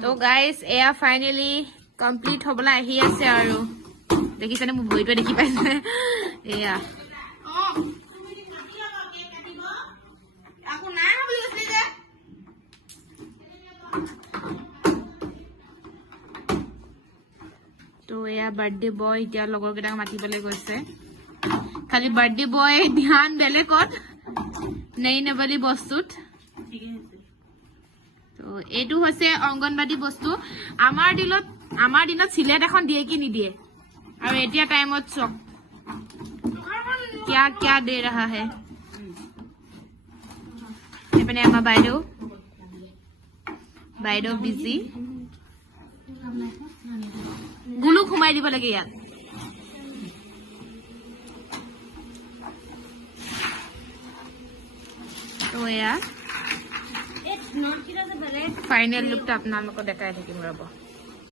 তো গাইজ এয়া finally complete হবলৈ আহি আছে আৰু দেখিছেনে মোৰ ভৰিটোৱে দেখি পাইছে এয়া তো এয়া বাৰ্থডে বয় এতিয়া লগৰ কেইটাক মাতিবলৈ গৈছে খালি বাৰ্থডে বয় ধ্যান বেলেগত নেই নেবলি বস্তুত তো এইটো হৈছে অংগনবাদী বস্তু আমাৰ দিনত সিলেট এখন দিয়ে কি নিদিয়ে আৰু এতিয়া টাইমত চক क्या क्या दे रहा है এপানে আমাৰ বাইদেউ বিজি গুলু ঘুমাই দিব লাগে ইয়াত তো এয়া ফাইনেল লুকটা আপোনালোকক দেখাই থাকিম ৰ'ব